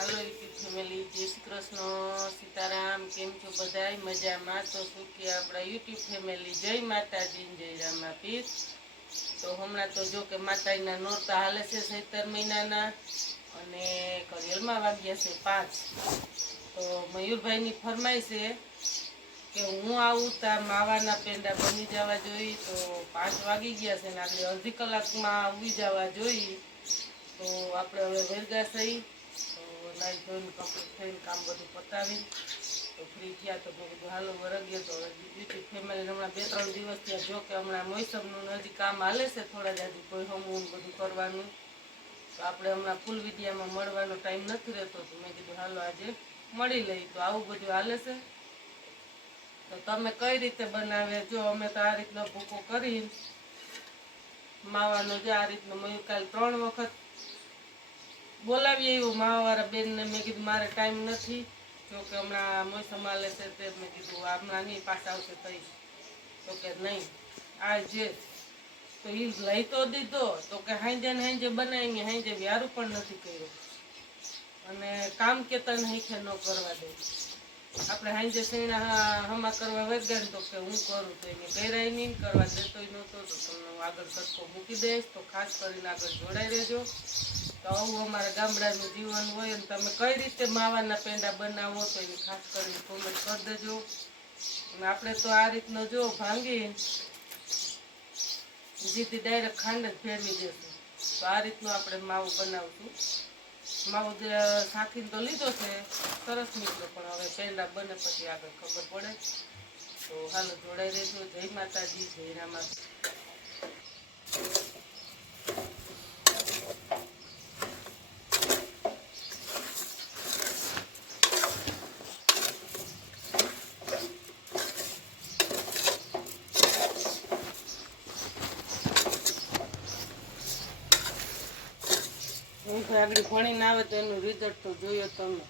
હાલો YouTube family, જય શ્રી કૃષ્ણ, સીતારામ. કેમ છો બધાય? મજામાં તો સુખી આપણા યુટ્યુબ ફેમિલી. જય માતાજી, જય રામાપીર. તો હમણાં તો જો કે માતાજીના નોરતા હાલે છે ચૈતર મહિનાના, અને કરિયલમાં વાગ્યા છે 5. તો મયુરભાઈની ફરમાઈ છે કે હું આવું ત્યાં માવાના પેંડા બની જવા જોઈએ. તો 5 વાગી ગયા છે ને આપણે અડધી કલાકમાં આવી જવા જોઈએ. તો આપણે હવે વેરગા થઈ, તો નાઈ ધોઈને કમ્પ્લીટ થઈને કામ બધું પતાવી તો ફ્રી થયા. તો મેં કીધું હાલો વરગીએ. તો યુટ્યુબ ફેમિલી હમણાં 2-3 દિવસ ત્યાં જો કે હમણાં મોસમનું હજી કામ હાલે છે થોડા જ, હજી કોઈ હમું બધું કરવાનું. તો આપણે હમણાં ફૂલ વિડીયામાં મળવાનો ટાઈમ નથી રહેતો. તો મેં કીધું હાલો આજે મળી લઈ. તો આવું બધું હાલે છે. તો તમે કઈ રીતે બનાવે? જો અમે તો આ રીતનો ભૂકો કરી માવાનો, જે આ રીતનો મેં કાલ 3 વખત બોલાવીએ એવું માવાવાળા બેનને. મેં કીધું મારે ટાઈમ નથી, જો કે હમણાં મોસમ હાલે છે તે. મેં કીધું હમણાં નહીં પાછા આવશે તઈ. તો કે નહીં આજે તો એ લઈ તો દીધો. તો કે હાંજે ને હાંજે બનાવીને હાંજે વ્યારું પણ નથી કર્યું, અને કામ કે તને હાંખે ન કરવા દે. આપણે હાંજે શેણા હમા કરવા વગાડ તો કે હું કરું. તો એને કહેરાય નહીં, કરવા દેતોય નહોતો. તો તમને હું આગળ કટકો મૂકી દઈશ. તો ખાસ કરીને આગળ જોડાઈ રહેજો. તો આવું અમારા ગામડાનું જીવન હોય. અને તમે કઈ રીતે માવાના પેંડા બનાવો તો એને ખાસ કરીને કોમેન્ટ કરી દેજો. અને આપણે તો આ રીતનો જો ભાંગી જીતી ડાયરેક્ટ ખાંડ જ ફેરવી દેશું. તો આ રીતનું આપણે માવું બનાવશું. માવો સાખીને તો લીધો છે સરસ મિત્રો, પણ હવે પેંડા બને પછી આગળ ખબર પડે. તો હાલો જોડાઈ રહેજો. જય માતાજી, જય રામાપીર. આગળ ભણીને આવે તો એનું રિઝલ્ટ તો જોયો તમે.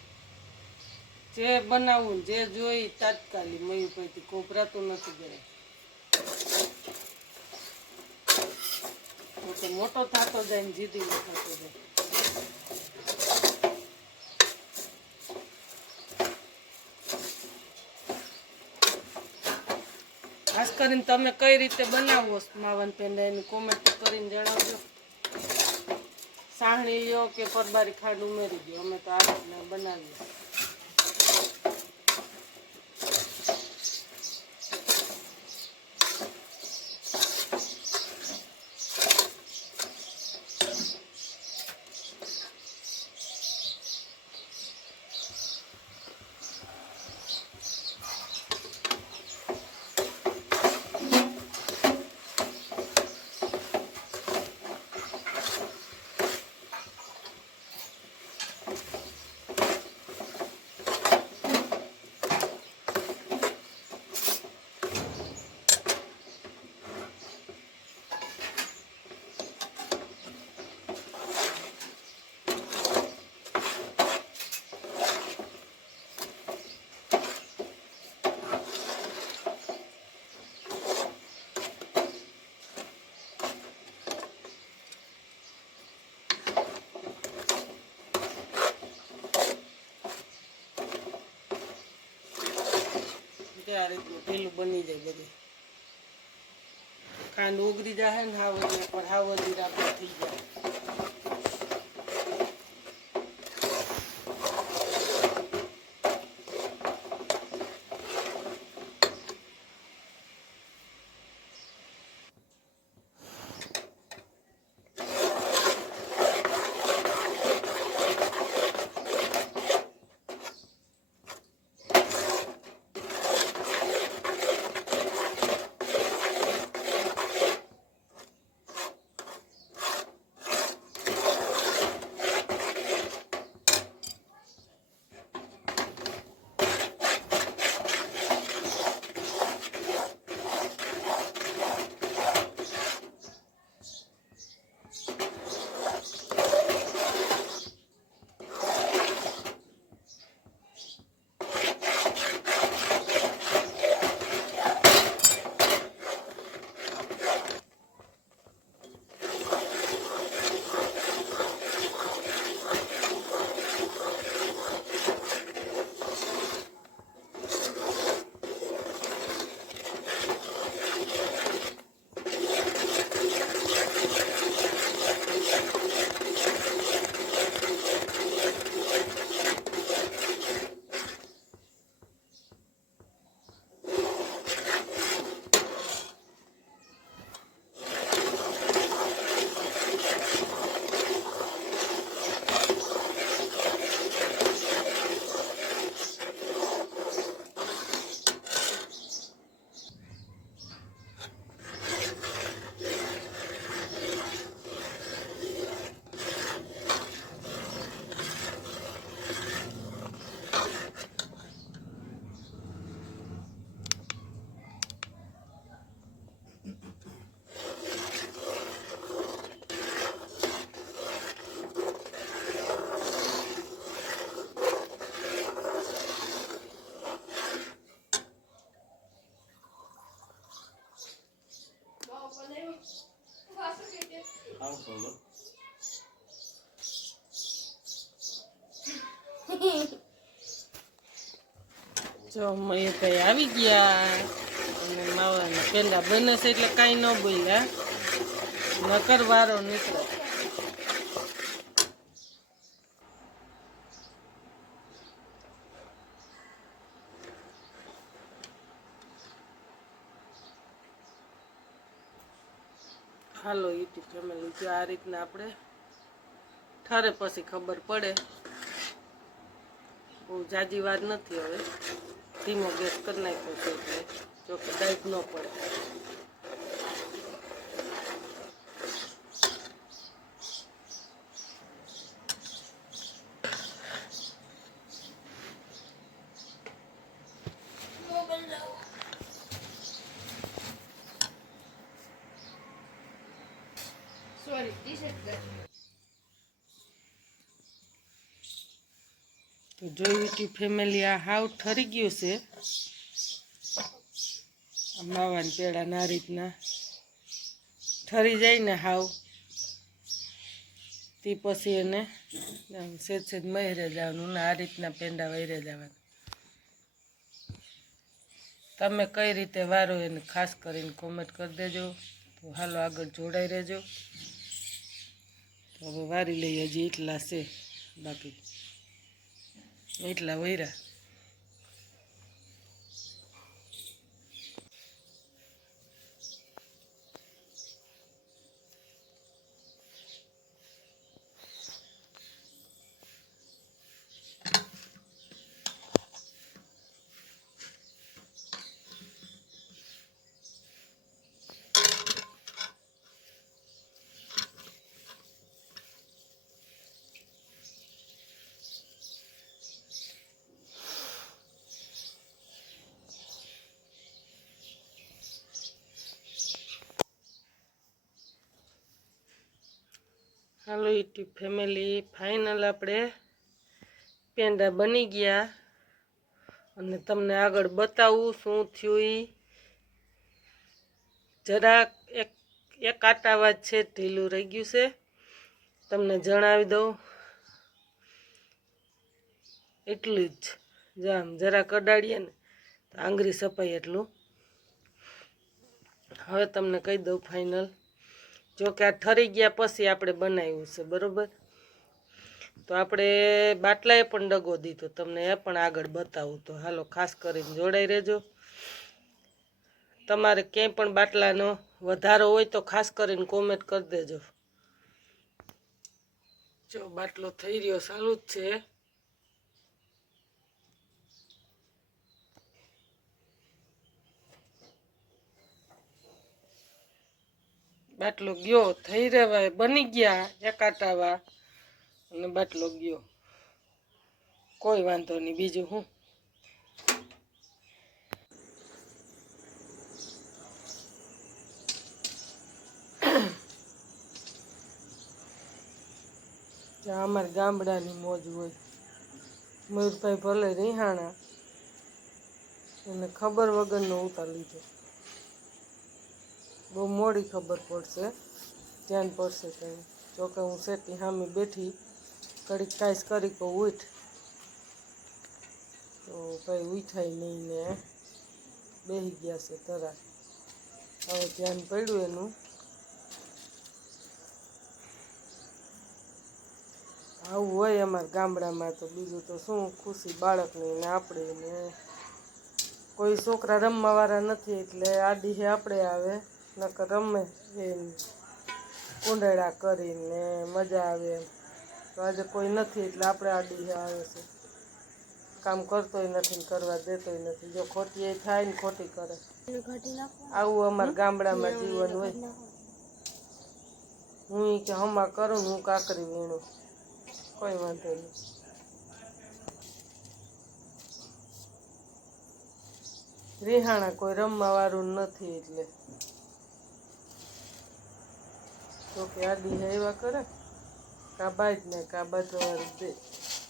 જે બનાવવું જે જોઈ તાત્કાલિક મયુરભાઈથી કોપરાતું નથી ગયા. તો મોટો થતો જાય ને જીદી થતો જાય. ખાસ કરીને તમે કઈ રીતે બનાવો માવન પેંડા એની કોમેન્ટ કરીને જણાવજો. સાહણી લો કે પરબારી ખાંડ ઉમેરી દો, અમે તો આ રીતના બનાવીએ. આ રીતનું ઢીલું બની જાય. બધું ખાંડ ઓગળી જાય ને હાવજ પર હાવજી રાખવા થઈ જાય. જો મયુરભાઈ આવી ગયા અને માવાના પેંડા બને છે એટલે કાંઈ ન બોલ્યા, નકર વારો નીકળે. હાલો યુટ્યુબ ફેમિલી, જો આ રીતના આપણે ઠરે પછી ખબર પડે. બહુ જાજી વાર નથી, હવે ધીમો ગેસ કરી નાખ્યો છે એટલે જો કે ડાઈટ ન પડે. તો જો યુટ્યુબ ફેમિલી, આ હાવ ઠરી ગયું છે. માવાના પેડા આ રીતના ઠરી જાય ને હાવ, તે પછી એને સેજ સેજ મહેરે જવાનું ને આ રીતના પેંડા વહેરે જવાના. તમે કઈ રીતે વારો એને ખાસ કરીને કોમેન્ટ કરી દેજો. તો હાલો આગળ જોડાઈ રહેજો. તો હવે વારી લઈએ, હજી એટલા છે બાકી, એટલા વૈરા. હાલો યુટ્યુબ ફેમિલી, ફાઇનલ આપણે પેંડા બની ગયા અને તમને આગળ બતાવું શું થયું. એ જરાક એક આટાવાજ છે ઢીલું રહી ગયું છે, તમને જણાવી દઉં એટલું જ. જામ જરા કડાડીએ ને તો આંગળી સપાય એટલું. હવે તમને કહી દઉં ફાઇનલ. જો કે આ ઠરી ગયા પછી આપણે બનાવ્યું છે, બરાબર. તો આપણે બાટલાએ પણ ડગો દીધો, તમને એ પણ આગળ બતાવું. તો હાલો ખાસ કરીને જોડાઈ રહેજો. તમારે ક્યાંય પણ બાટલાનો વધારો હોય તો ખાસ કરીને કોમેન્ટ કરી દેજો. જો બાટલો થઈ રહ્યો, ચાલુ જ છે. બાટલો ગયો, થઈ રહેવાય, બની ગયા એકાટાવા અને બાટલો ગયો. કોઈ વાંધો નહીં, બીજું હું. અમારા ગામડાની મોજ હોય. મયુરભાઈ ભલે રીહાણા, એને ખબર વગરનો ઉતાર લીધો. બહુ મોડી ખબર પડશે, ધ્યાન પડશે કંઈ. જોકે હું સેટી સામે બેઠી, ઘડીક કાંઈ કરી કહું ઉઠ, તો કંઈ ઉઠાય નહીં ને બેસી ગયા છે તરા. હવે ધ્યાન પડ્યું એનું. આવું હોય અમારા ગામડામાં, તો બીજું તો શું, ખુશી બાળકની ને આપણે ને. કોઈ છોકરા રમવાવાળા નથી એટલે આડી હે આપણે આવે, નકર રમે એમ કુંડાળા કરીને મજા આવે એમ. તો આજે કોઈ નથી એટલે આપણે આડી હે આવે છે. કામ કરતોય નથી ને કરવા દેતોય નથી. જો ખોટી એ થાય ને ખોટી કરે. આવું અમારા ગામડામાં જીવન હોય. હું કે હમા કરું ને હું કાકરી વીણું, કોઈ વાંધો નહીં. રિહાણા કોઈ રમવા વાળું નથી એટલે તો કે આડી હે એવા કરે, કાબા જ ને કાબા જવાનું દે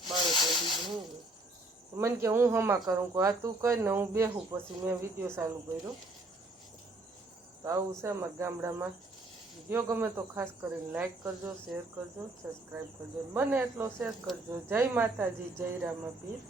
બાળકો. બીજું હું મને કે હું હમા કરું, આ તું કરીને હું બેહું. પછી મેં વિડીયો ચાલુ કર્યો. તો આવું છે અમારા ગામડામાં. વિડીયો ગમે તો ખાસ કરીને લાઈક કરજો, શેર કરજો, સબસ્ક્રાઈબ કરજો, બને એટલો શેર કરજો. જય માતાજી, જય રામાપીર.